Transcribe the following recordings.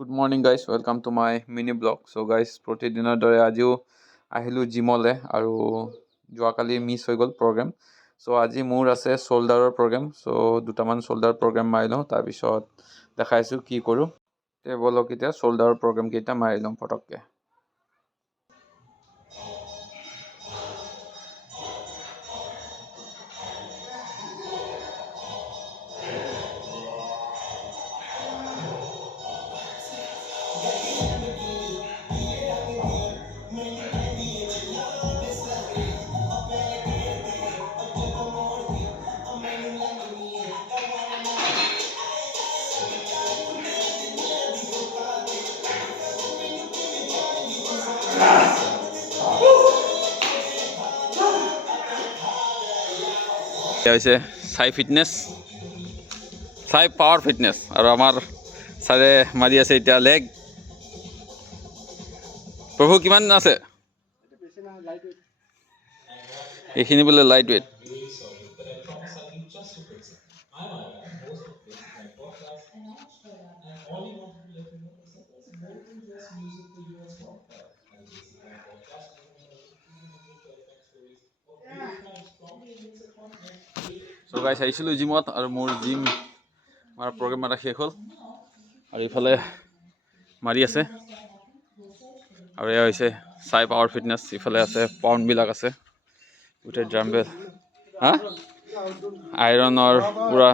Good morning guys, welcome to my mini blog. So guys, প্ৰতিদিনৰ দৰে আজিও আহিলো জিমলে আৰু যোৱাকালি মিছ হৈ গ'ল প্ৰগ্ৰাম. So আজি মোৰ আছে শোল্ডাৰৰ প্ৰগ্ৰাম. So দুটামান শোল্ডাৰ প্ৰগ্ৰাম মাৰি লওঁ, তাৰপিছত দেখাইছো কি কৰোঁ. তে বলক এতিয়া শোল্ডাৰৰ প্ৰগ্ৰাম কেইটা মাৰি লওঁ পটককে. এটা হৈছে সাই ফিটনেছ, সাই পাৱাৰ ফিটনেছ, আৰু আমাৰ ছাৰে মাৰি আছে এতিয়া লেগ. প্ৰভু কিমান আছে? এইখিনি বোলে লাইট ৱেইট. So guys, আহিছিলোঁ জিমত আৰু মোৰ জিম মাৰা প্ৰগ্ৰেম এটা শেষ হ'ল আৰু ইফালে মাৰি আছে. আৰু এয়া হৈছে সাই পাৱাৰ ফিটনেছ. ইফালে আছে পাউণ্ডবিলাক আছে, গোটেই ড্ৰাম্বেল, আইৰণৰ পূৰা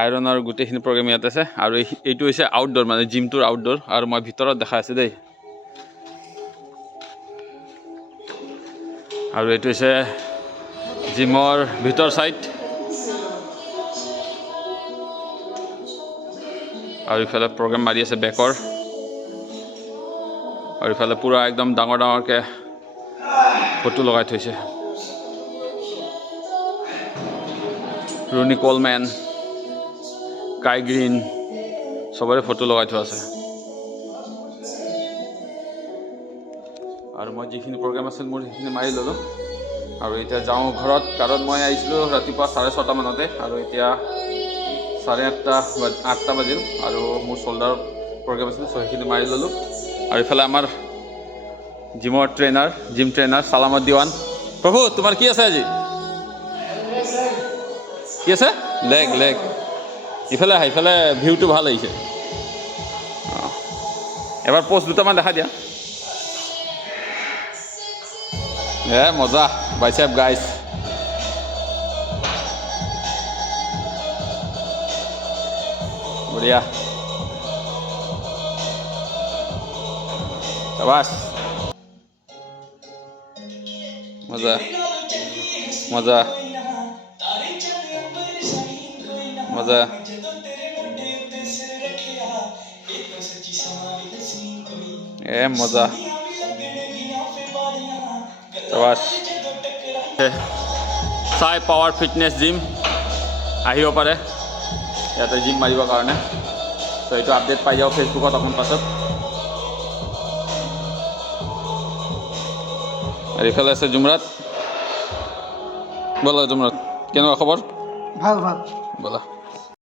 আইৰণৰ গোটেইখিনি প্ৰগ্ৰেম ইয়াত আছে. আৰু এইটো হৈছে আউটডোৰ, মানে জিমটোৰ আউটডোৰ, আৰু মই ভিতৰত দেখা আছে দেই. আৰু এইটো হৈছে জিমৰ ভিতৰ চাইড. আৰু ইফালে প্ৰগ্ৰেম মাৰি আছে বেকৰ, আৰু ইফালে পূৰা একদম ডাঙৰ ডাঙৰকৈ ফটো লগাই থৈছে. ৰুনি কলমেন, কাই গ্ৰীণ, চবৰে ফটো লগাই থোৱা আছে. আৰু মই যিখিনি প্ৰগ্ৰেম আছিল মোৰ সেইখিনি মাৰি ল'লোঁ. আৰু এতিয়া যাওঁ ঘৰত, কাৰণ মই আহিছিলোঁ ৰাতিপুৱা 6:30 মানতে, আৰু এতিয়া 8:30 বাজিল, আৰু মোৰ শোল্ডাৰ প্ৰগ্ৰেম আছিল. চ' সেইখিনি মাৰি ল'লোঁ. আৰু ইফালে আমাৰ জিমৰ জিম ট্ৰেইনাৰ সালামত দিৱান. প্ৰভু তোমাৰ কি আছে আজি? কি আছে? লেগ. ইফালে আহা, ইফালে ভিউটো ভাল আহিছে. এবাৰ পোষ্ট দুটামান দেখা দিয়া. মজা, বাইচেপ গাইজ. বঢ়িয়া, বাস, মজা মজা মজা. মজা, বাস. সাই পাৱাৰ ফিটনেছ জিম আহিব পাৰে ইয়াতে জিম মাৰিবৰ কাৰণে. তো এইটো আপডেট পাই যাওঁ ফেচবুকত অকণ পাছত. আৰু ইফালে আছে জুমৰাত. ব'লা জুমৰাত, কেনেকুৱা খবৰ? ভাল ব'লা.